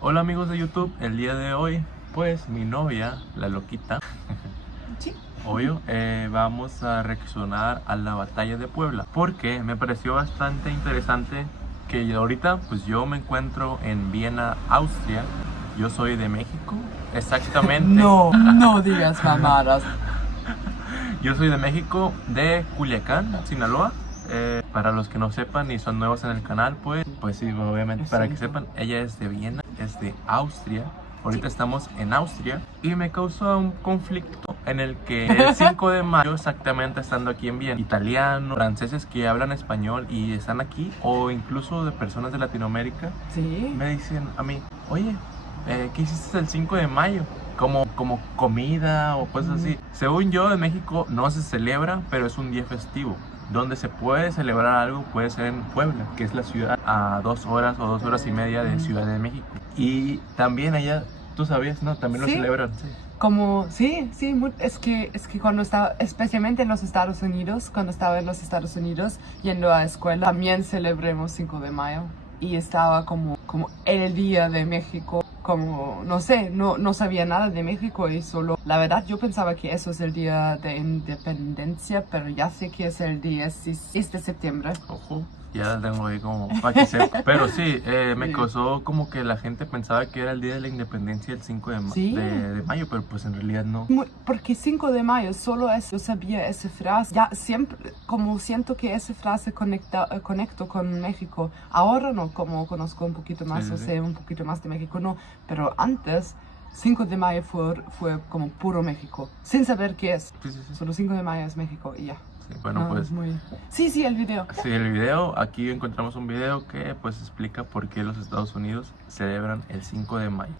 Hola amigos de YouTube, el día de hoy, pues mi novia, la loquita, Sí. obvio, vamos a reaccionar a la batalla de Puebla, porque me pareció bastante interesante que ahorita, pues yo me encuentro en Viena, Austria. Yo soy de México, exactamente. No digas mamadas. Yo soy de México, de Culiacán, Sinaloa. Para los que no sepan y son nuevos en el canal, pues sí, obviamente para que sepan, ella es de Viena, es de Austria. Ahorita estamos en Austria y me causó un conflicto en el que el 5 de mayo, exactamente estando aquí en Viena, italianos, franceses que hablan español y están aquí, o incluso de personas de Latinoamérica, Sí. me dicen a mí, oye, ¿qué hiciste el 5 de mayo? Como comida o cosas así. Según yo, en México no se celebra, pero es un día festivo. Donde se puede celebrar algo puede ser en Puebla, que es la ciudad a 2 horas o 2 horas y media de Ciudad de México. Y también allá, tú sabías, ¿no? También lo Sí. celebran. Sí. Es que cuando estaba, especialmente en los Estados Unidos, cuando estaba en los Estados Unidos yendo a escuela, también celebramos 5 de mayo y estaba como el día de México, como, no sé, no sabía nada de México y solo, la verdad yo pensaba que eso es el día de independencia, pero ya sé que es el día 6 de septiembre. Ojo, ya la tengo ahí como para que sepa. Pero sí, me Sí. causó como que la gente pensaba que era el día de la independencia el 5 Sí. de mayo, pero pues en realidad no. Porque 5 de mayo, solo yo sabía esa frase, ya siempre, como siento que esa frase conecto con México. Ahora no, como conozco un poquito más, Sí, o sí. sé un poquito más de México, no, pero antes, 5 de mayo fue como puro México, sin saber qué es. Sí, sí, sí. Solo 5 de mayo es México y ya. Sí, bueno, No, pues es muy... Sí, el video. sí, el video, aquí encontramos un video que pues explica por qué los Estados Unidos celebran el 5 de mayo.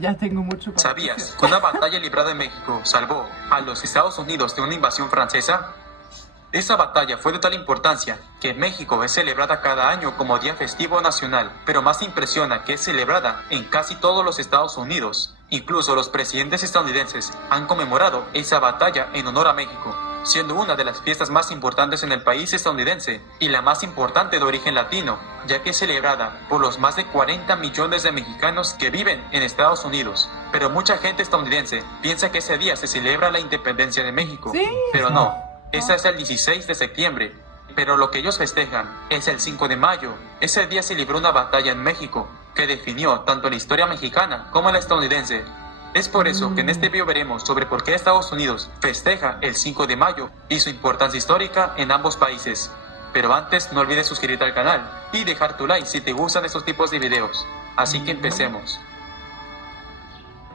Ya tengo mucho para ¿Sabías decir. que una batalla librada en México salvó a los Estados Unidos de una invasión francesa? Esa batalla fue de tal importancia que México es celebrada cada año como día festivo nacional, pero más impresiona que es celebrada en casi todos los Estados Unidos. Incluso los presidentes estadounidenses han conmemorado esa batalla en honor a México, siendo una de las fiestas más importantes en el país estadounidense y la más importante de origen latino, ya que es celebrada por los más de 40 millones de mexicanos que viven en Estados Unidos. Pero mucha gente estadounidense piensa que ese día se celebra la independencia de México, Sí. pero no, esa es el 16 de septiembre. Pero lo que ellos festejan es el 5 de mayo. Ese día se libró una batalla en México que definió tanto la historia mexicana como la estadounidense. Es por eso que en este video veremos sobre por qué Estados Unidos festeja el 5 de mayo y su importancia histórica en ambos países. Pero antes no olvides suscribirte al canal y dejar tu like si te gustan estos tipos de videos. Así que empecemos.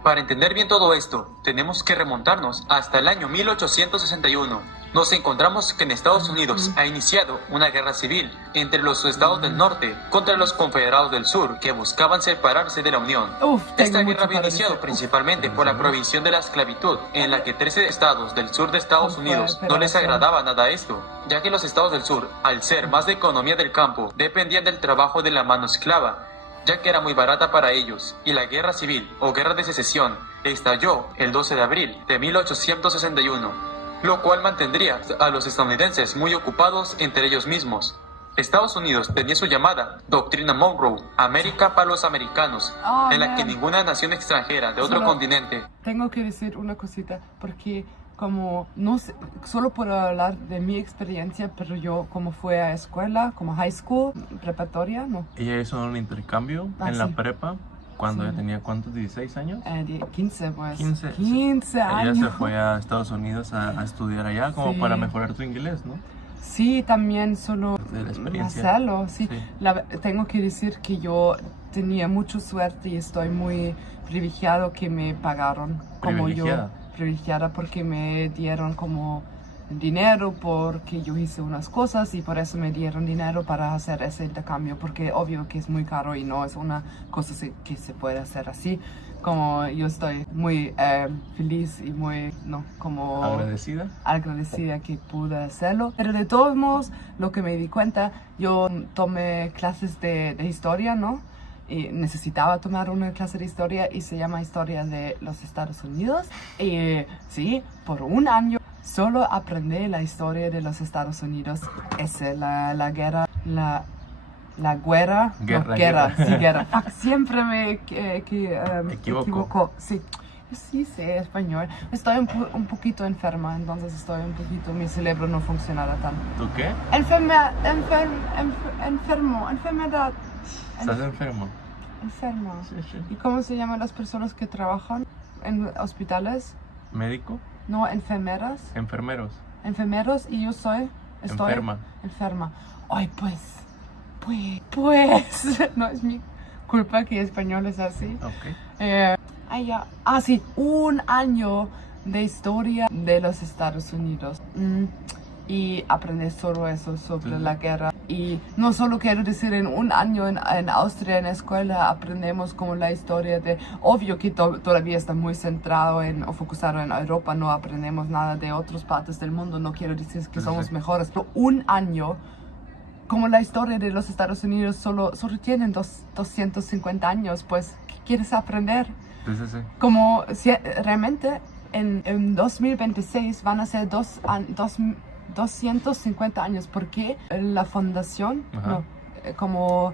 Para entender bien todo esto, tenemos que remontarnos hasta el año 1861. Nos encontramos que en Estados Unidos ha iniciado una guerra civil entre los estados del norte contra los confederados del sur que buscaban separarse de la Unión. Esta guerra había iniciado principalmente por la prohibición de la esclavitud, en la que 13 estados del sur de Estados Unidos no les agradaba nada esto, ya que los estados del sur, al ser más de economía del campo, dependían del trabajo de la mano esclava, ya que era muy barata para ellos, y la guerra civil o guerra de secesión estalló el 12 de abril de 1861, lo cual mantendría a los estadounidenses muy ocupados entre ellos mismos. Estados Unidos tenía su llamada Doctrina Monroe, América para los americanos, en la que ninguna nación extranjera de otro continente. Tengo que decir una cosita, porque como no sé, solo puedo hablar de mi experiencia, pero yo como fui a escuela, como high school, preparatoria, no. Ella hizo un intercambio en la prepa cuando ella tenía, ¿cuántos? ¿16 años? 15 pues. 15. 15 años. Ella se fue a Estados Unidos a estudiar allá como Sí. para mejorar tu inglés, ¿no? Sí, también solo De la experiencia. hacerlo, sí. Sí. Tengo que decir que yo tenía mucha suerte y estoy muy privilegiado que me pagaron como yo. Privilegiada porque me dieron como dinero porque yo hice unas cosas y por eso me dieron dinero para hacer ese intercambio, porque obvio que es muy caro y no es una cosa que se puede hacer así. Como yo estoy muy feliz y muy, no, como agradecida que pude hacerlo. Pero de todos modos, lo que me di cuenta, yo tomé clases de historia, ¿no? Y necesitaba tomar una clase de historia y se llama Historia de los Estados Unidos. Y sí, por un año solo aprendí la historia de los Estados Unidos. Es la guerra, La guerra. Guerra. Sí, guerra. Fuck, siempre me Equivoco. Sí. Sí, sé español. Estoy un poquito enferma, entonces mi cerebro no funcionará tanto. ¿Tú qué? Enfermedad. ¿Estás enfermo? Enferma. Sí, sí. ¿Y cómo se llaman las personas que trabajan en hospitales? ¿Médico? No, enfermeras. Enfermeros. Enfermeros y estoy Enferma. Ay, pues, no es mi culpa que español es así. Ok. Sí, 1 año de historia de los Estados Unidos. Y aprender solo eso sobre la guerra. Y no solo quiero decir en 1 año en Austria, en la escuela, aprendemos como la historia de... Obvio que todavía está muy centrado o focusado en Europa, no aprendemos nada de otras partes del mundo, no quiero decir que somos mejores, pero 1 año, como la historia de los Estados Unidos solo tienen 250 años, pues, ¿qué quieres aprender? Sí. Como realmente en 2026 van a ser 250 años, porque la fundación, como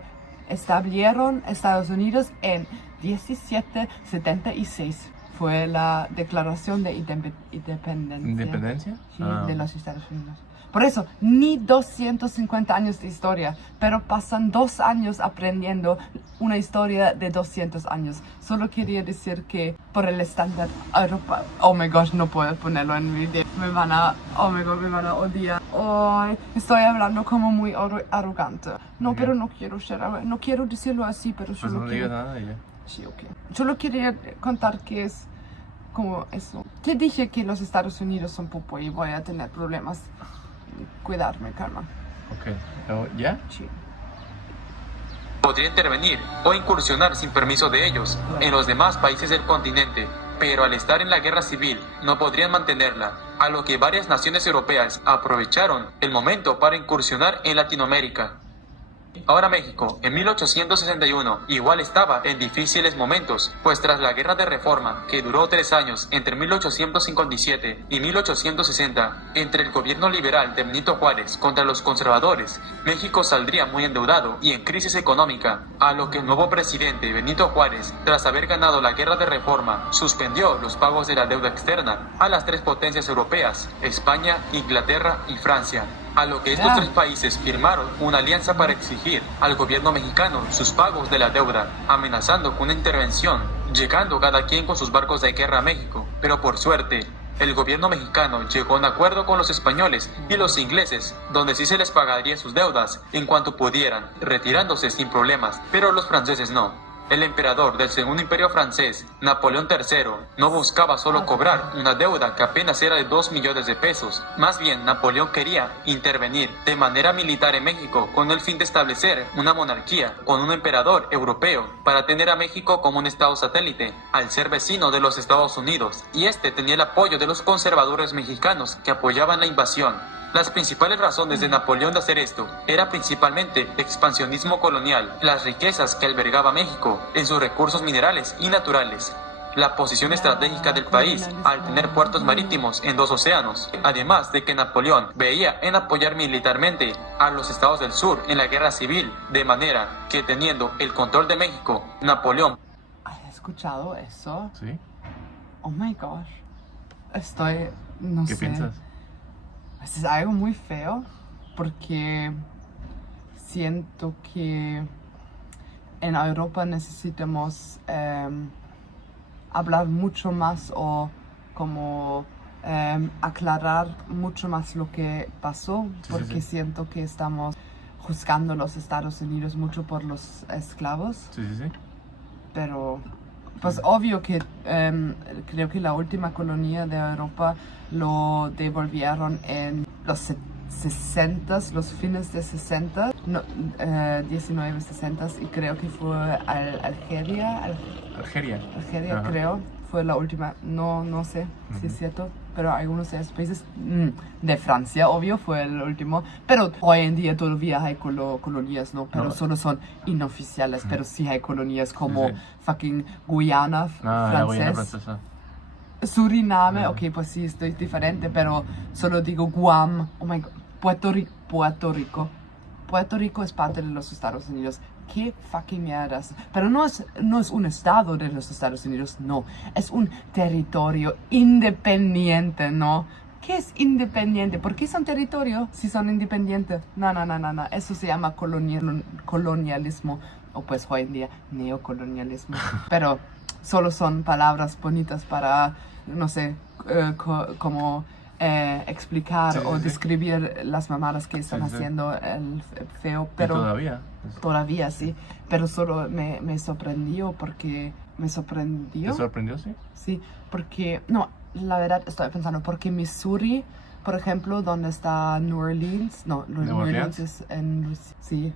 establecieron Estados Unidos en 1776. Fue la declaración de independencia. ¿Independencia? Sí, de los Estados Unidos. Por eso, ni 250 años de historia, pero pasan 2 años aprendiendo una historia de 200 años. Solo quería decir que por el estándar Europa... Oh my gosh, no puedo ponerlo en mi video. Me van a odiar. Estoy hablando como muy arrogante. No, Okay. pero no quiero ser arrogante. No quiero decirlo así, pero Pues solo no quiero... digas nada y ya. Sí, ok. Solo quería contar que es como eso. Que dije que los Estados Unidos son popo y voy a tener problemas. Cuidarme, calma. Ok. ¿Ya? Sí. Podría intervenir o incursionar sin permiso de ellos en los demás países del continente, pero al estar en la guerra civil no podrían mantenerla, a lo que varias naciones europeas aprovecharon el momento para incursionar en Latinoamérica. Ahora México, en 1861, igual estaba en difíciles momentos, pues tras la Guerra de Reforma, que duró 3 años entre 1857 y 1860, entre el gobierno liberal de Benito Juárez contra los conservadores, México saldría muy endeudado y en crisis económica, a lo que el nuevo presidente Benito Juárez, tras haber ganado la Guerra de Reforma, suspendió los pagos de la deuda externa a las 3 potencias europeas, España, Inglaterra y Francia. A lo que estos 3 países firmaron una alianza para exigir al gobierno mexicano sus pagos de la deuda, amenazando con una intervención, llegando cada quien con sus barcos de guerra a México. Pero por suerte, el gobierno mexicano llegó a un acuerdo con los españoles y los ingleses, donde sí se les pagaría sus deudas en cuanto pudieran, retirándose sin problemas, pero los franceses no. El emperador del Segundo Imperio francés, Napoleón III, no buscaba solo cobrar una deuda que apenas era de 2 millones de pesos. Más bien, Napoleón quería intervenir de manera militar en México con el fin de establecer una monarquía con un emperador europeo para tener a México como un estado satélite, al ser vecino de los Estados Unidos. Y este tenía el apoyo de los conservadores mexicanos que apoyaban la invasión. Las principales razones de Napoleón de hacer esto era principalmente expansionismo colonial, las riquezas que albergaba México en sus recursos minerales y naturales, la posición estratégica del país al tener puertos marítimos en 2 océanos, además de que Napoleón veía en apoyar militarmente a los estados del sur en la guerra civil, de manera que teniendo el control de México, Napoleón... ¿Has escuchado eso? Sí. Oh my gosh. No ¿Qué sé. piensas? Es algo muy feo porque siento que en Europa necesitamos hablar mucho más o como aclarar mucho más lo que pasó, porque siento que estamos juzgando a los Estados Unidos mucho por los esclavos. Sí. Pero pues obvio que creo que la última colonia de Europa lo devolvieron en los 60s, los fines de 60, 1960s, y creo que fue Algeria, Ajá. creo, fue la última, no sé si es cierto, pero algunos de esos países, de Francia, obvio, fue el último, pero hoy en día todavía hay colonias, ¿no? Pero solo son inoficiales, pero sí hay colonias como fucking Guyana, La Guyana francesa. Suriname, ok, pues sí, estoy diferente, pero solo digo Guam, oh my god, Puerto Rico, Puerto Rico es parte de los Estados Unidos. ¿Qué fucking mierdas? Pero no es un estado de los Estados Unidos, no. Es un territorio independiente, ¿no? ¿Qué es independiente? ¿Por qué son territorio si son independientes? No. Eso se llama colonialismo. O pues hoy en día, neocolonialismo. Pero solo son palabras bonitas para, no sé, como explicar o describir las mamadas que están haciendo el feo. Pero todavía sí. Pero solo me sorprendió porque... ¿Me sorprendió? ¿Te sorprendió, sí? Sí, porque... No, la verdad estoy pensando, porque Missouri, por ejemplo, donde está New Orleans... No, New Orleans es en... Sí.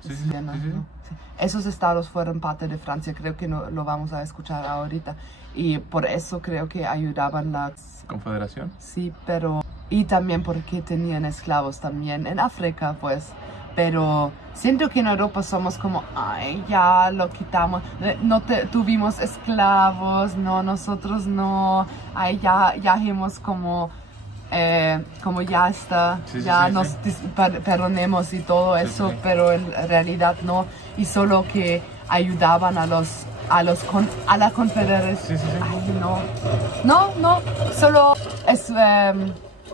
Sí. ¿No? Sí. Esos estados fueron parte de Francia, creo que no, lo vamos a escuchar ahorita. Y por eso creo que ayudaban la... ¿Confederación? Sí, pero... Y también porque tenían esclavos también en África, pues... Pero siento que en Europa somos como, ay, ya lo quitamos, no tuvimos esclavos, no, nosotros no, ay, ya hemos como ya está, nos perdonemos y todo eso, pero en realidad no, y solo que ayudaban a la confederación. Ay, no, solo es...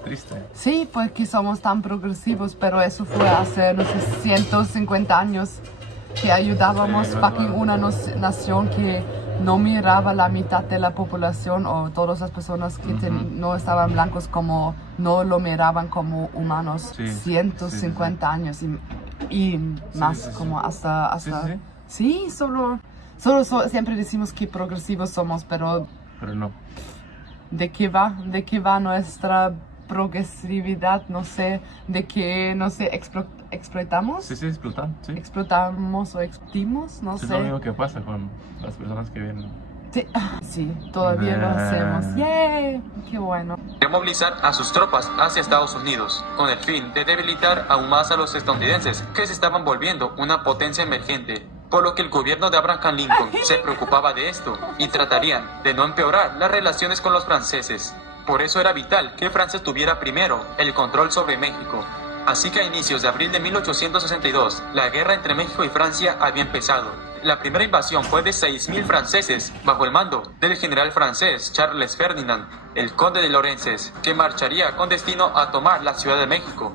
Triste. Sí, pues que somos tan progresivos, pero eso fue hace, no sé, 150 años que ayudábamos una nación que no miraba la mitad de la población o todas las personas que no estaban blancos como no lo miraban como humanos. 150 años y más como hasta sí, solo siempre decimos que progresivos somos, pero no. ¿De qué va nuestra progresividad? No sé, de que, no sé, explotamos. Sí, explotan, sí. Explotamos o explotimos, no sé. Es lo mismo que pasa con las personas que vienen. Sí, todavía lo hacemos. ¡Yay! ¡Qué bueno! De movilizar a sus tropas hacia Estados Unidos, con el fin de debilitar aún más a los estadounidenses, que se estaban volviendo una potencia emergente. Por lo que el gobierno de Abraham Lincoln se preocupaba de esto y tratarían de no empeorar las relaciones con los franceses. Por eso era vital que Francia tuviera primero el control sobre México. Así que a inicios de abril de 1862, la guerra entre México y Francia había empezado. La primera invasión fue de 6.000 franceses, bajo el mando del general francés Charles Ferdinand, el conde de Lorenzes, que marcharía con destino a tomar la Ciudad de México.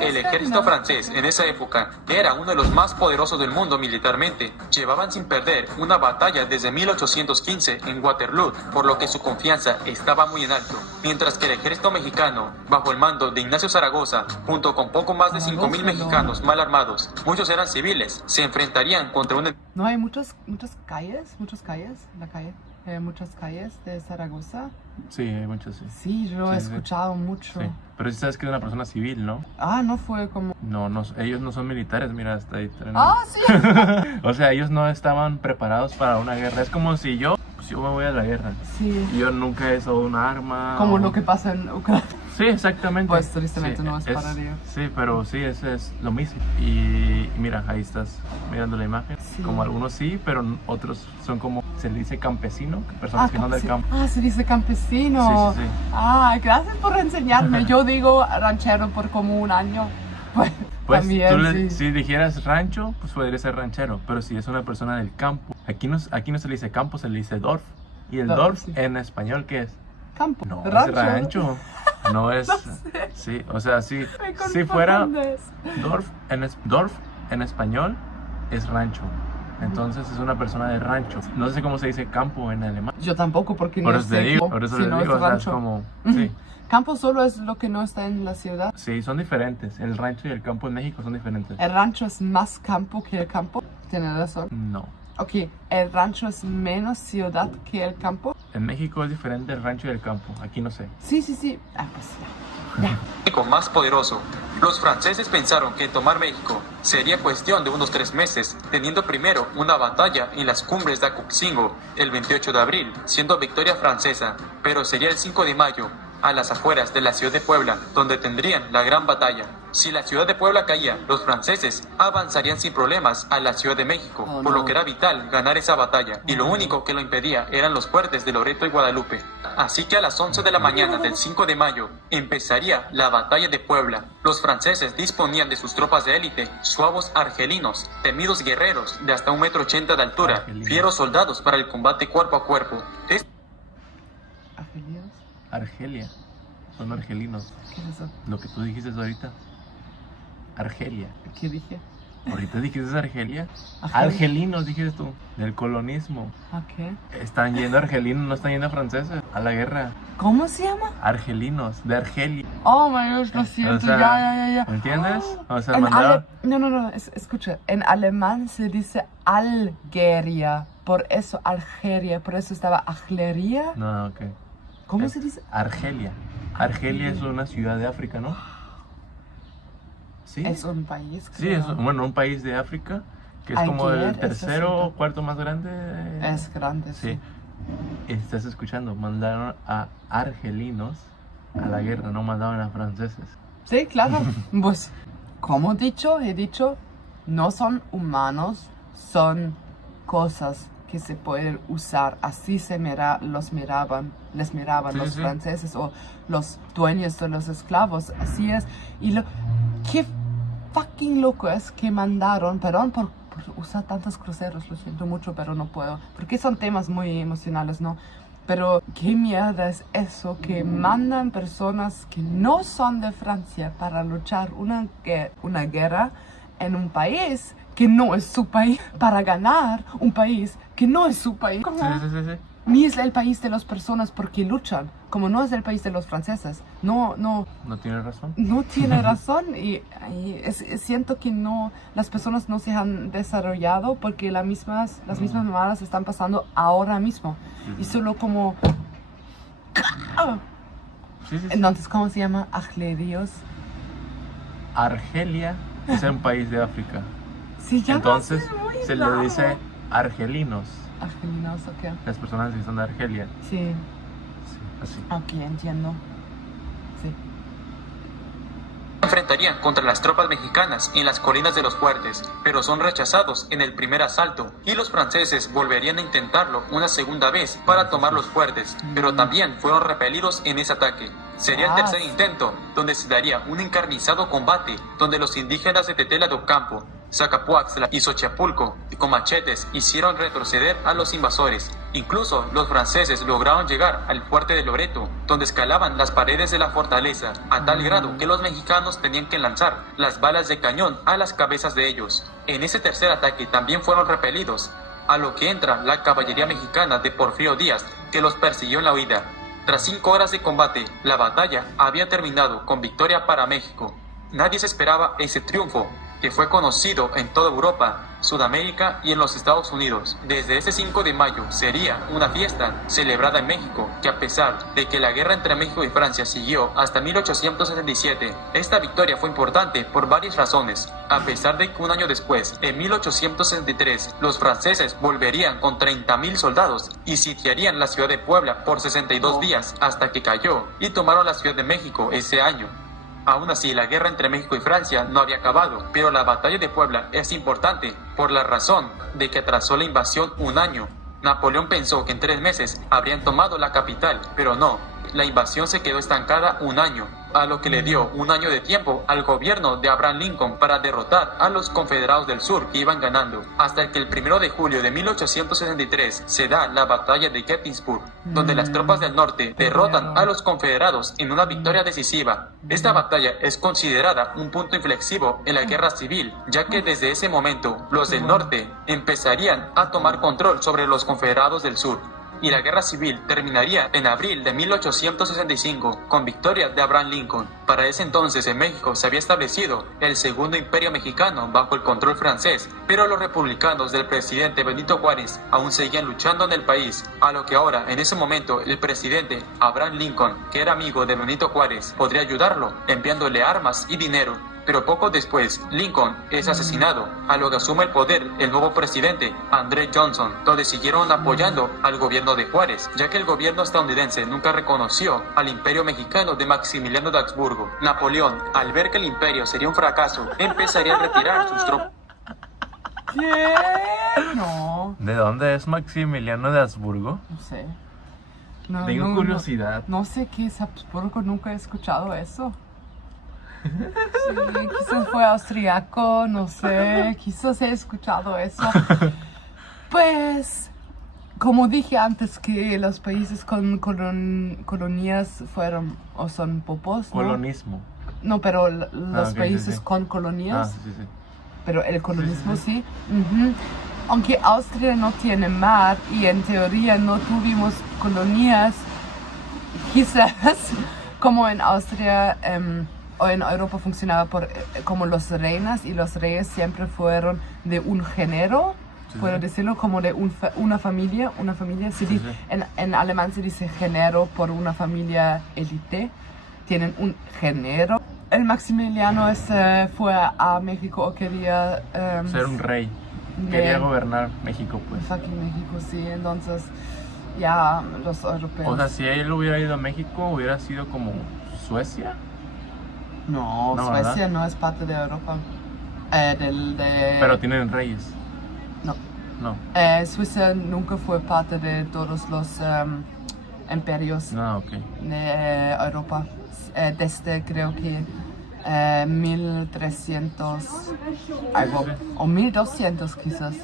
El ejército francés en esa época era uno de los más poderosos del mundo militarmente. Llevaban sin perder una batalla desde 1815 en Waterloo, por lo que su confianza estaba muy en alto. Mientras que el ejército mexicano, bajo el mando de Ignacio Zaragoza, junto con poco más de 5.000 mexicanos mal armados, muchos eran civiles, se enfrentarían contra un... ¿No hay muchas calles en la calle? Muchas calles de Zaragoza. Sí, hay muchas, sí. Sí, yo he escuchado mucho. Sí. Pero si sabes que es una persona civil, ¿no? No fue como... No, ellos no son militares, mira, hasta ahí. Sí. O sea, ellos no estaban preparados para una guerra. Es como si yo me voy a la guerra. Sí. Yo nunca he usado un arma. Como lo que pasa en Ucrania. Sí, exactamente. Pues tristemente no es para Dios. Sí, pero sí, eso es lo mismo. Y mira, ahí estás mirando la imagen. Sí. Como algunos sí, pero otros son como, se le dice campesino, personas que no del campo. Se dice campesino. Sí. Gracias por enseñarme. Yo digo ranchero por como un año. Pues también, si dijeras rancho, pues podría ser ranchero. Pero si es una persona del campo, aquí no se le dice campo, se le dice dorf. Y el dorf en español, ¿qué es? Campo. No, rancho. Es rancho. No es... No sé. Sí, o sea, si fuera dorf en español es rancho. Entonces es una persona de rancho. No sé cómo se dice campo en alemán. Yo tampoco, porque por no eso sé. Por eso les digo, o sea, es como... Sí. Campo solo es lo que no está en la ciudad. Sí, son diferentes. El rancho y el campo en México son diferentes. ¿El rancho es más campo que el campo? ¿Tienes razón? No. Ok, ¿el rancho es menos ciudad que el campo? En México es diferente el rancho y el campo. Aquí no sé. Sí. Pues ya. México más poderoso. Los franceses pensaron que tomar México sería cuestión de unos 3 meses, teniendo primero una batalla en las cumbres de Acuxingo el 28 de abril, siendo victoria francesa, pero sería el 5 de mayo, a las afueras de la ciudad de Puebla, donde tendrían la gran batalla. Si la ciudad de Puebla caía, los franceses avanzarían sin problemas a la Ciudad de México, por lo que era vital ganar esa batalla, y lo único que lo impedía eran los fuertes de Loreto y Guadalupe. Así que a las 11 de la mañana del 5 de mayo empezaría la batalla de Puebla. Los franceses disponían de sus tropas de élite, suavos argelinos, temidos guerreros de hasta 1,80 m de altura, fieros soldados para el combate cuerpo a cuerpo. ¿Argelinos? Argelia. Son argelinos. ¿Qué es eso? Lo que tú dijiste ahorita. Argelia. ¿Qué dije? Ahorita dijiste Argelia. Argelia. Argelinos, dijiste tú. Del colonismo. ¿A qué? Están yendo argelinos, no están yendo franceses a la guerra. ¿Cómo se llama? Argelinos, de Argelia. Oh my gosh, lo siento, O sea, ya. ¿me entiendes? O sea, En mandaron... No, escucha, en alemán se dice Algeria, por eso Algeria, por eso estaba Argelia. No, ok. ¿Cómo se dice? Argelia. Argelia es una ciudad de África, ¿no? Sí. Es un país, Sí, creo. es un país de África que es como Ayer, el eso tercero o sí. cuarto más grande. Es grande, sí. Sí. Estás escuchando, mandaron a argelinos a la guerra, no mandaban a franceses. Sí, claro. Pues, como he dicho, no son humanos, son cosas que se pueden usar. Así les miraban Sí, los sí. franceses o los dueños de los esclavos. Así es. Y qué fucking loco es que mandaron, perdón por usar tantos cruceros, lo siento mucho, pero no puedo, porque son temas muy emocionales, ¿no? Pero qué mierda es eso, que mandan personas que no son de Francia para luchar una guerra en un país que no es su país, para ganar un país que no es su país. Sí. Ni es el país de las personas porque luchan, como no es el país de los franceses. No ¿Tienes razón? no tiene razón y siento que las personas no se han desarrollado porque las mismas mamadas están pasando ahora mismo. Y solo como... Sí. Entonces, ¿cómo se llama? Argelinos. Argelia es un país de África. Se llama Entonces así, muy se raro. le dice argelinos. Argelinos, ok. Las personas que son de Argelia. Sí, Así. ok, entiendo. Sí. Enfrentarían contra las tropas mexicanas en las colinas de los fuertes, pero son rechazados en el primer asalto y los franceses volverían a intentarlo una segunda vez para tomar los fuertes, pero también fueron repelidos en ese ataque. Sería el tercer intento, donde se daría un encarnizado combate, donde los indígenas de Tetela de Ocampo, Zacapuaxtla y Xochapulco, con machetes, hicieron retroceder a los invasores. Incluso los franceses lograron llegar al fuerte de Loreto, donde escalaban las paredes de la fortaleza, a tal grado que los mexicanos tenían que lanzar las balas de cañón a las cabezas de ellos. En ese tercer ataque también fueron repelidos, a lo que entra la caballería mexicana de Porfirio Díaz, que los persiguió en la huida. Tras 5 horas de combate, la batalla había terminado con victoria para México. Nadie se esperaba ese triunfo, que fue conocido en toda Europa, Sudamérica y en los Estados Unidos. Desde ese 5 de mayo sería una fiesta celebrada en México, que a pesar de que la guerra entre México y Francia siguió hasta 1867, esta victoria fue importante por varias razones. A pesar de que un año después, en 1863, los franceses volverían con 30,000 soldados y sitiarían la ciudad de Puebla por 62 días hasta que cayó y tomaron la Ciudad de México ese año. Aún así, la guerra entre México y Francia no había acabado, pero la batalla de Puebla es importante por la razón de que atrasó la invasión un año. Napoleón pensó que en 3 meses habrían tomado la capital, pero no. La invasión se quedó estancada un año, a lo que le dio un año de tiempo al gobierno de Abraham Lincoln para derrotar a los confederados del sur que iban ganando, hasta que el 1 de julio de 1863 se da la batalla de Gettysburg, donde las tropas del norte derrotan a los confederados en una victoria decisiva. Esta batalla es considerada un punto inflexivo en la guerra civil, ya que desde ese momento los del norte empezarían a tomar control sobre los confederados del sur, y la guerra civil terminaría en abril de 1865 con victoria de Abraham Lincoln. Para ese entonces en México se había establecido el segundo imperio mexicano bajo el control francés, pero los republicanos del presidente Benito Juárez aún seguían luchando en el país, a lo que ahora en ese momento el presidente Abraham Lincoln, que era amigo de Benito Juárez, podría ayudarlo enviándole armas y dinero. Pero poco después, Lincoln es asesinado, a lo que asume el poder el nuevo presidente, André Johnson, donde siguieron apoyando al gobierno de Juárez, ya que el gobierno estadounidense nunca reconoció al imperio mexicano de Maximiliano de Habsburgo. Napoleón, al ver que el imperio sería un fracaso, empezaría a retirar sus tropas. ¿Qué? No. ¿De dónde es Maximiliano de Habsburgo? No sé. No, Tengo curiosidad. No sé qué es Habsburgo, nunca he escuchado eso. Sí, quizás fue austriaco, no sé, quizás he escuchado eso. Pues, como dije antes, que los países con colonias fueron o son popos, ¿no? Colonismo. No, pero los ok, países sí. con colonias, Sí. pero el colonismo sí. Ujú. Aunque Austria no tiene mar y en teoría no tuvimos colonias, quizás como en Austria o en Europa funcionaba como los reinas y los reyes siempre fueron de un género, puedo decirlo, como de una familia. Sí. En alemán se dice género por una familia élite, tienen un género. El Maximiliano fue a México o quería Ser un rey. Quería gobernar México, pues. fucking México, sí, entonces ya los europeos. O sea, si él hubiera ido a México, hubiera sido como Suecia. No, No, Suecia ¿verdad? no es parte de Europa. Pero tienen reyes. No. No. Suiza nunca fue parte de todos los imperios No, ok. de Europa. Desde creo que 1300 algo, o 1200 quizás.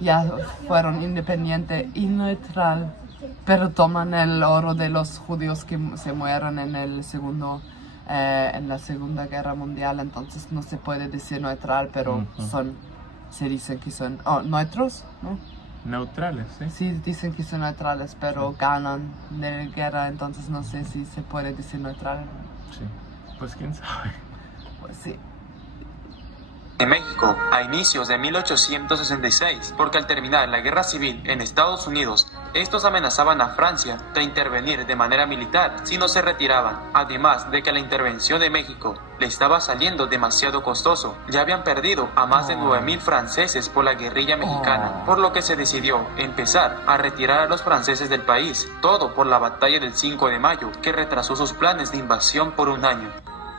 Ya fueron independientes y neutral. Pero toman el oro de los judíos que se mueren en en la Segunda Guerra Mundial, entonces no se puede decir neutral, pero se dicen que son neutros, ¿no? Neutrales, ¿sí? Sí, dicen que son neutrales, pero ganan de la guerra, entonces no sé si se puede decir neutral. Sí. Pues quién sabe. Pues sí. En México, a inicios de 1866, porque al terminar la guerra civil en Estados Unidos, estos amenazaban a Francia de intervenir de manera militar si no se retiraban, además de que la intervención de México le estaba saliendo demasiado costoso. Ya habían perdido a más de 9,000 franceses por la guerrilla mexicana, por lo que se decidió empezar a retirar a los franceses del país, todo por la batalla del 5 de mayo, que retrasó sus planes de invasión por un año.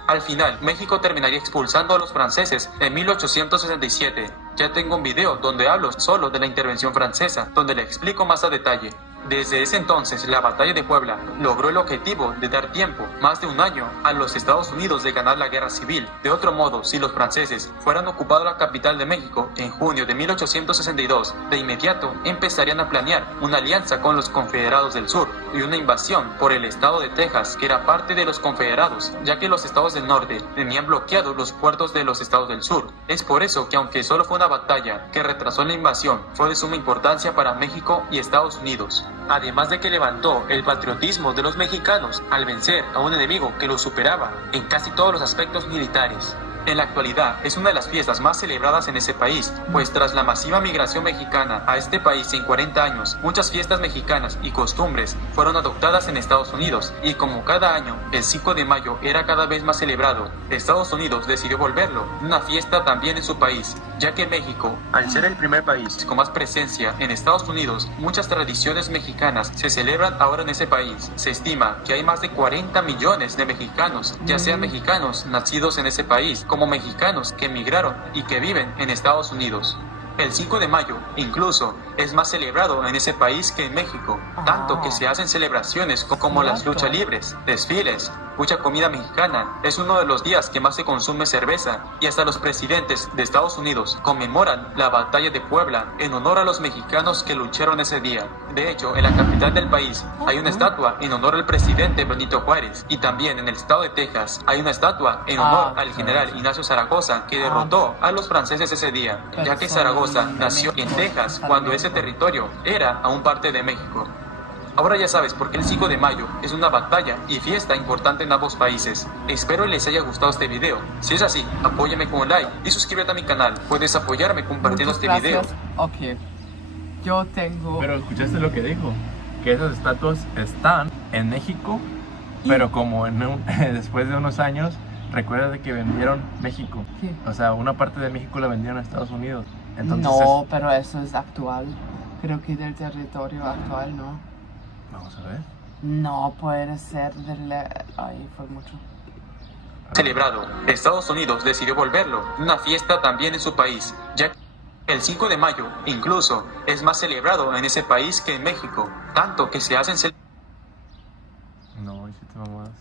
Al final, México terminaría expulsando a los franceses en 1867. Ya tengo un video donde hablo solo de la intervención francesa, donde le explico más a detalle. Desde ese entonces, la batalla de Puebla logró el objetivo de dar tiempo, más de un año, a los Estados Unidos de ganar la guerra civil. De otro modo, si los franceses fueran ocupado la capital de México en junio de 1862, de inmediato empezarían a planear una alianza con los confederados del sur y una invasión por el estado de Texas, que era parte de los confederados, ya que los estados del norte tenían bloqueados los puertos de los estados del sur. Es por eso que, aunque solo fue una batalla que retrasó la invasión, fue de suma importancia para México y Estados Unidos. Además de que levantó el patriotismo de los mexicanos al vencer a un enemigo que los superaba en casi todos los aspectos militares. En la actualidad es una de las fiestas más celebradas en ese país, pues tras la masiva migración mexicana a este país en 40 años, muchas fiestas mexicanas y costumbres fueron adoptadas en Estados Unidos, y como cada año el 5 de mayo era cada vez más celebrado, Estados Unidos decidió volverlo una fiesta también en su país, ya que México, al ser el primer país con más presencia en Estados Unidos, muchas tradiciones mexicanas se celebran ahora en ese país. Se estima que hay más de 40 millones de mexicanos, ya sean mexicanos nacidos en ese país, como mexicanos que emigraron y que viven en Estados Unidos. El 5 de mayo, incluso, es más celebrado en ese país que en México, tanto que se hacen celebraciones como las luchas libres, desfiles, mucha comida mexicana. Es uno de los días que más se consume cerveza, y hasta los presidentes de Estados Unidos conmemoran la batalla de Puebla en honor a los mexicanos que lucharon ese día. De hecho, en la capital del país hay una estatua en honor al presidente Benito Juárez, y también en el estado de Texas hay una estatua en honor al general Ignacio Zaragoza, que derrotó a los franceses ese día, ya que Zaragoza nació en Texas cuando ese territorio era aún parte de México. Ahora ya sabes por qué el 5 de mayo es una batalla y fiesta importante en ambos países. Espero les haya gustado este video. Si es así, apóyame con un like y suscríbete a mi canal. Puedes apoyarme compartiendo este video. Ok, yo tengo... Pero escuchaste lo que dijo, que esas estatuas están en México, pero como después de unos años recuerda que vendieron México. Sí. O sea, una parte de México la vendieron a Estados Unidos. Entonces, No, pero eso es actual. Creo que del territorio actual, ¿no? vamos a ver. No puede ser Ay, fue mucho. Celebrado, Estados Unidos decidió volverlo una fiesta también en su país, ya que el 5 de mayo incluso es más celebrado en ese país que en México, tanto que se hacen No, hiciste mamadas.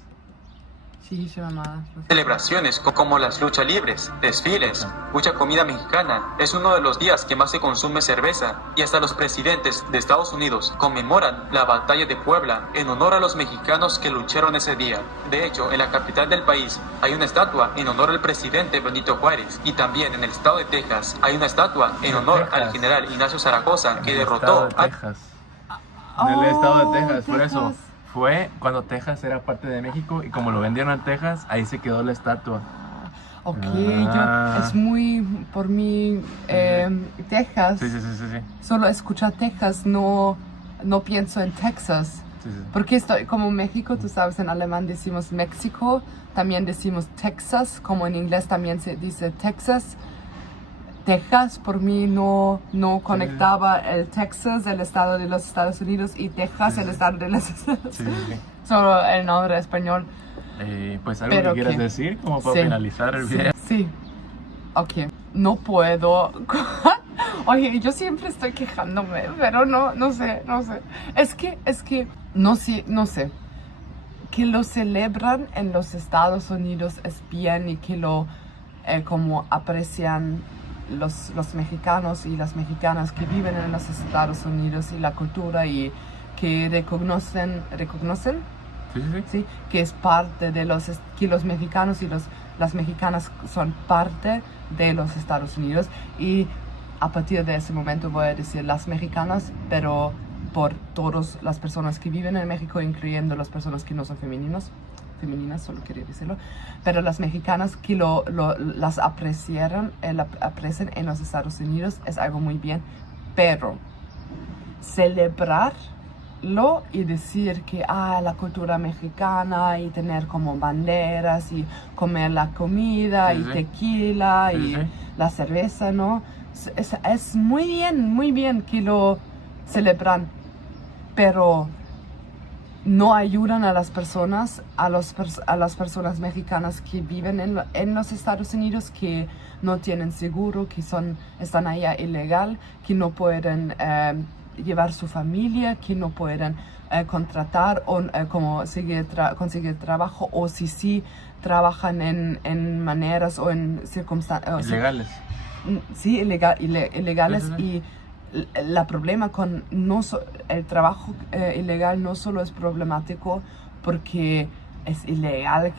Sí, se mamá. celebraciones como las luchas libres, desfiles, mucha comida mexicana. Es uno de los días que más se consume cerveza y hasta los presidentes de Estados Unidos conmemoran la batalla de Puebla en honor a los mexicanos que lucharon ese día. De hecho, en la capital del país hay una estatua en honor al presidente Benito Juárez y también en el estado de Texas hay una estatua en honor al general Ignacio Zaragoza que derrotó a Texas. En el estado de Texas, por eso. Fue cuando Texas era parte de México y como lo vendieron a Texas, ahí se quedó la estatua. Ok, es muy, por mí, Texas. Sí. Solo escuchar Texas, no pienso en Texas. Sí. Porque estoy como México, tú sabes, en alemán decimos México, también decimos Texas, como en inglés también se dice Texas. Texas por mí no conectaba el Texas, el estado de los Estados Unidos, y Texas, el estado de los Estados Unidos. Sí. Solo el nombre español. Pues algo Pero que quieras ¿qué? decir como para Sí. finalizar el video. Sí. Ok. No puedo. Oye, yo siempre estoy quejándome, pero no sé. Es que no sé. Que lo celebran en los Estados Unidos es bien y que lo como aprecian los mexicanos y las mexicanas que viven en los Estados Unidos y la cultura y que reconocen, Sí. que es parte de que los mexicanos y las mexicanas son parte de los Estados Unidos, y a partir de ese momento voy a decir las mexicanas, pero por todas las personas que viven en México, incluyendo las personas que no son femeninas, solo quería decirlo, pero las mexicanas que las aprecian en los Estados Unidos es algo muy bien, pero celebrarlo y decir que la cultura mexicana y tener como banderas y comer la comida y tequila y la cerveza, ¿no? Es muy bien que lo celebran, pero no ayudan a las personas, a las personas mexicanas que viven en los Estados Unidos, que no tienen seguro, que están allá ilegal, que no pueden llevar su familia, que no pueden contratar o como conseguir trabajo, o si sí trabajan en maneras o en circunstancias Ilegales. Sí, ilegales. Sí. Y el problema con el trabajo ilegal no solo es problemático porque es ilegal,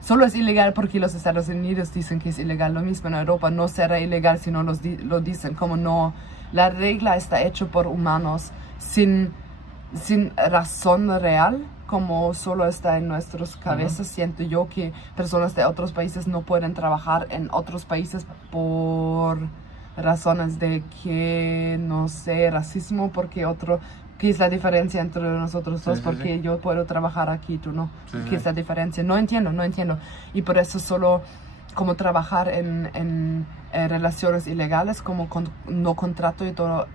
solo es ilegal porque los Estados Unidos dicen que es ilegal. Lo mismo en Europa, no será ilegal si no lo dicen. Como no, la regla está hecha por humanos sin razón real, como solo está en nuestras cabezas. Siento yo que personas de otros países no pueden trabajar en otros países por razones de que, no sé, racismo, ¿qué es la diferencia entre nosotros dos? Porque yo puedo trabajar aquí, tú no. ¿Qué es la diferencia? No entiendo. Y por eso solo como trabajar en relaciones ilegales, como no contrato y todo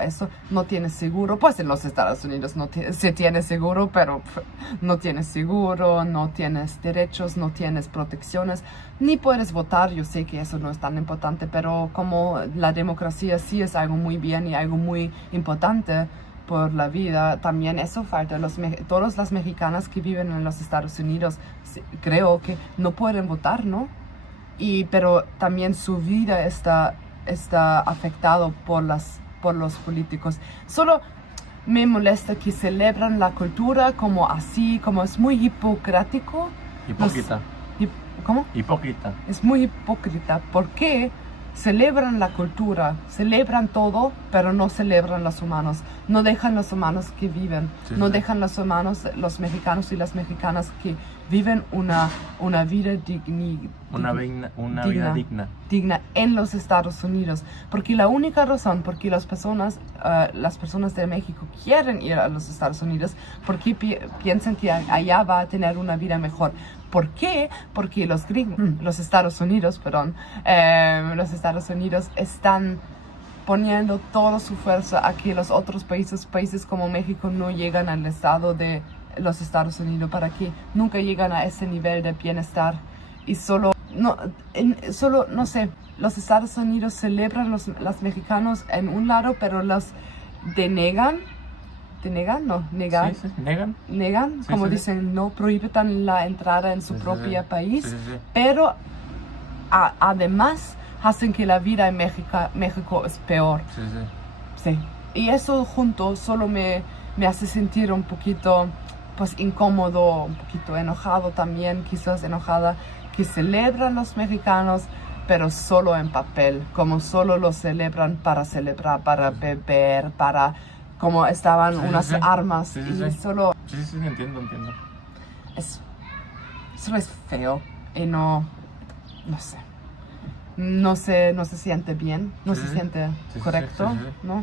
eso, no tienes seguro. Pues en los Estados Unidos se tiene seguro, pero no tienes seguro, no tienes derechos, no tienes protecciones, ni puedes votar. Yo sé que eso no es tan importante, pero como la democracia sí es algo muy bien y algo muy importante por la vida, también eso falta. Todas las mexicanas que viven en los Estados Unidos creo que no pueden votar, ¿no? Pero también su vida está afectado por los políticos. Solo me molesta que celebran la cultura como así, como es muy hipocrático. Hipócrita. ¿Cómo? Hipócrita. Es muy hipócrita. ¿Por qué celebran la cultura, celebran todo, pero no celebran los humanos? No dejan los humanos que viven, no dejan los humanos, los mexicanos y las mexicanas que viven una vida Una vida digna. En los Estados Unidos, porque la única razón por que las personas de México quieren ir a los Estados Unidos, porque piensan que allá va a tener una vida mejor. ¿Por qué? Porque los Estados Unidos están poniendo toda su fuerza a que los otros países como México no llegan al estado de los Estados Unidos, para que nunca llegan a ese nivel de bienestar. Y no sé, los Estados Unidos celebran los mexicanos en un lado, pero los negan, Sí, como sí, dicen, sí. no prohíben la entrada en su propio país, Sí. pero además hacen que la vida en México es peor. Sí. Y eso junto solo me hace sentir un poquito pues incómodo, un poquito enojado también, quizás enojada, que celebran los mexicanos, pero solo en papel, como solo lo celebran, para beber, para como estaban unas armas y solo... Sí, entiendo. Solo es feo y no sé. No se siente bien, no se siente correcto, ¿no?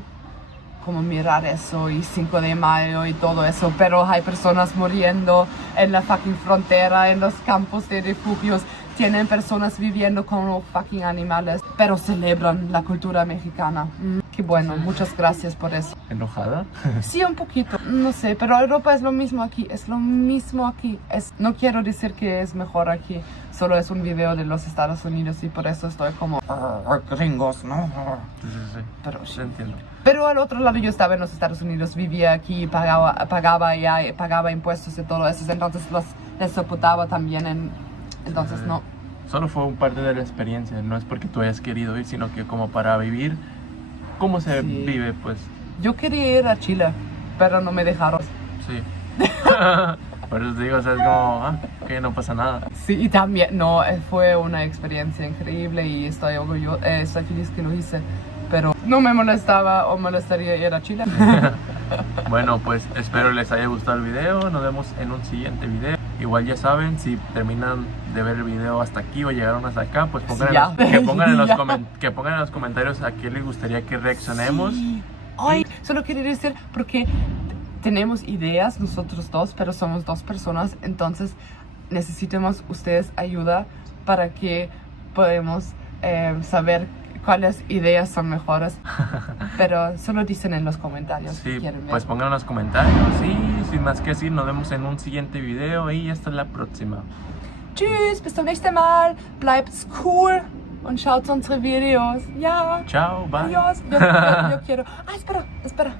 Como mirar eso y 5 de mayo y todo eso, pero hay personas muriendo en la fucking frontera, en los campos de refugios, tienen personas viviendo como fucking animales, pero celebran la cultura mexicana. Qué bueno, muchas gracias por eso. ¿Enojada? Sí, un poquito, no sé, pero Europa es lo mismo aquí, no quiero decir que es mejor aquí, solo es un video de los Estados Unidos y por eso estoy como gringos, ¿no? Pero sí entiendo. Pero al otro lado yo estaba en los Estados Unidos, vivía aquí, pagaba impuestos y todo eso, entonces les soportaba también, entonces no. Solo fue un parte de la experiencia, no es porque tú hayas querido ir, sino que como para vivir cómo se vive, pues. Yo quería ir a Chile, pero no me dejaron. Sí. Por eso te digo, o sea, es como, que no pasa nada. Sí, y también, fue una experiencia increíble y estoy feliz que lo hice, pero no me molestaría ir a Chile. Bueno, pues espero les haya gustado el video, nos vemos en un siguiente video. Igual ya saben, si terminan de ver el video hasta aquí o llegaron hasta acá, pues que pongan en los comentarios a qué les gustaría que reaccionemos. Sí. Ay, solo quería decir, porque tenemos ideas nosotros dos, pero somos 2 personas, entonces necesitamos ustedes ayuda para que podamos saber cuáles ideas son mejores, pero solo dicen en los comentarios si quieren ver. Pues pongan en los comentarios y sin más que decir, nos vemos en un siguiente video y hasta la próxima. Tschüss, bis zum nächsten Mal, bleibt's cool und schaut unsere Videos. Ja. Ciao, bye. Adiós. Yo quiero. Espera.